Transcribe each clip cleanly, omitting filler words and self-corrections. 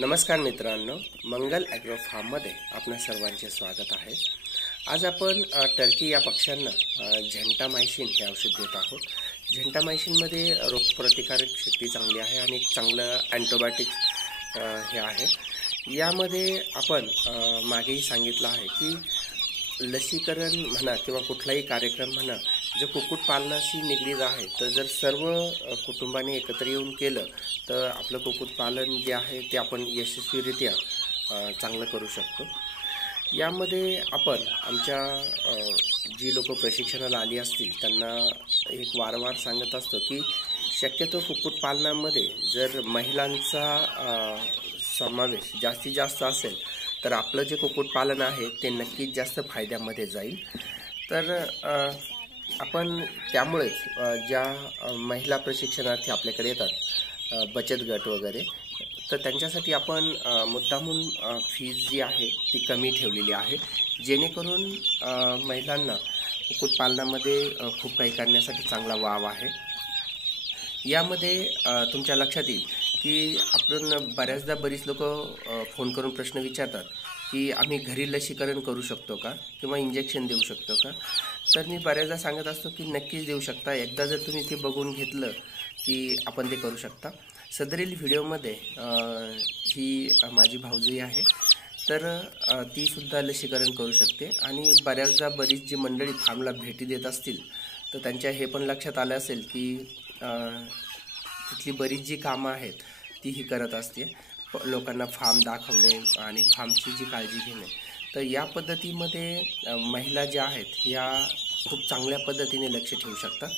नमस्कार मित्रांनो, मंगल ॲग्रो फार्ममध्ये आपणा सर्वांचे स्वागत आहे। आज आपण टर्की या पक्ष्यांना झेंटामायसिन हे औषध देत आहोत। झेंटामायसिनमध्ये रोगप्रतिकारक शक्ती चांगली आहे आणि चांगलं अँटीबायोटिक्स हे आहे। यामध्ये आपण मागेही सांगितलं आहे की लसीकरण म्हणा किंवा कुठलाही कार्यक्रम म्हणा जो कुक्कुटपालनाशी निगडीत आहे, तर जर सर्व कुटुंबाने एकत्र येऊन केलं तर आपलं कुक्कुटपालन जे आहे ते आपण यशस्वीरित्या चांगलं करू शकतो। यामध्ये आपण आमच्या जी लोक प्रशिक्षणाला आली असतील त्यांना एक वारंवार सांगत असतो की शक्यतो कुक्कुटपालनामध्ये जर महिलांचा समावेश जास्तीत जास्त असेल तर आपलं जे कुक्कुटपालन आहे ते नक्कीच जास्त फायद्यामध्ये जाईल। तर आपण त्यामुळेच ज्या महिला प्रशिक्षणार्थी आपल्याकडे येतात बचत गट वगैरे, तर त्यांच्यासाठी आपण मुद्दामून फीज जी आहे ती कमी ठेवलेली आहे, जेणेकरून महिलांना कुक्कुटपालनामध्ये खूप काही करण्यासाठी चांगला वाव आहे। यामध्ये तुमच्या लक्षात येईल की आपण बऱ्याचदा बरीच लोक फोन करून प्रश्न विचारतात की आम्ही घरी लसीकरण करू शकतो का किंवा इंजेक्शन देऊ शकतो का। तर मी बऱ्याचदा सांगत असतो की नक्कीच देऊ शकता। एकदा जर तुम्ही ते बघून घेतलं की आपण ते करू शकता। सदरील व्हिडिओमध्ये ही माझी भाऊजी आहे, तर ती सुद्धा लसीकरण करू शकते। आणि बऱ्याचदा बरीच जी मंडळी फार्मला भेटी देत असतील तर त्यांच्या हे पण लक्षात आलं असेल की तिथली बरीच जी कामं आहेत ती ही करत असते, लोकांना फार्म दाखवणे आणि फार्मची जी काळजी घेणे। तर या पद्धतीमध्ये महिला ज्या आहेत या खूप चांगल्या पद्धतीने लक्ष ठेवू शकतात।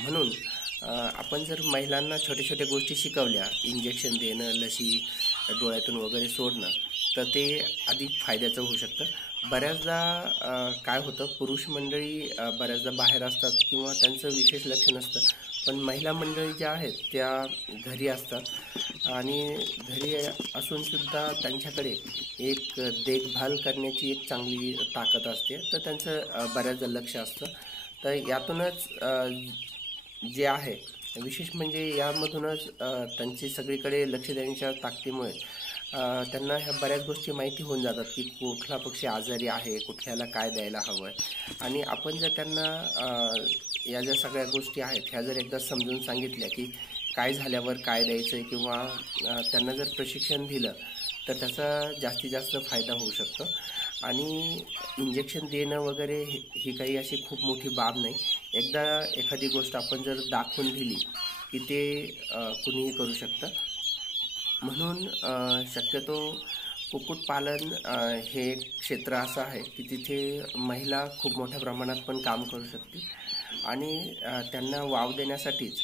म्हणून आपण जर महिलांना छोट्या छोट्या गोष्टी शिकवल्या, इंजेक्शन देणं, लसी डोळ्यातून वगैरे सोडणं, तर ते अधिक फायद्याचं होऊ शकतं। बऱ्याचदा काय होतं, पुरुष मंडळी बऱ्याचदा बाहेर असतात किंवा त्यांचं विशेष लक्ष नसतं, पण महिला मंडळी ज्या आहेत त्या घरी असतात आणि घरी असूनसुद्धा त्यांच्याकडे एक देखभाल करण्याची एक चांगली ताकद असते, तर त्यांचं बऱ्याचदा लक्ष असतं। तर यातूनच जे आहे विशेष म्हणजे यामधूनच त्यांची सगळीकडे लक्ष देण्याच्या ताकदीमुळे त्यांना ह्या बऱ्याच गोष्टी माहिती होऊन जातात की कुठला पक्षी आजारी आहे, कुठल्याला काय द्यायला हवं आहे। आणि आपण जर त्यांना या ज्या सगळ्या गोष्टी आहेत ह्या जर एकदा समजून सांगितल्या की काय झाल्यावर काय द्यायचं आहे किंवा त्यांना जर प्रशिक्षण दिलं तर त्याचा जास्तीत जास्त फायदा होऊ शकतो। आणि इंजेक्शन देणं वगैरे ही काही अशी खूप मोठी बाब नाही। एकदा एखादी गोष्ट आपण जर दाखवून दिली की ते कुणीही करू शकतं। म्हणून शक्यतो कुक्कुटपालन हे एक क्षेत्र असं आहे की तिथे महिला खूप मोठ्या प्रमाणात पण काम करू शकते आणि त्यांना वाव देण्यासाठीच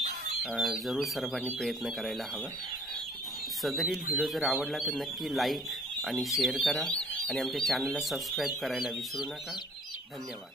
जरूर सर्वांनी प्रयत्न करायला हवा। सदरील व्हिडिओ जर आवडला तर नक्की लाईक आणि शेअर करा आणि आमच्या चॅनलला सबस्क्राईब करायला विसरू नका। धन्यवाद।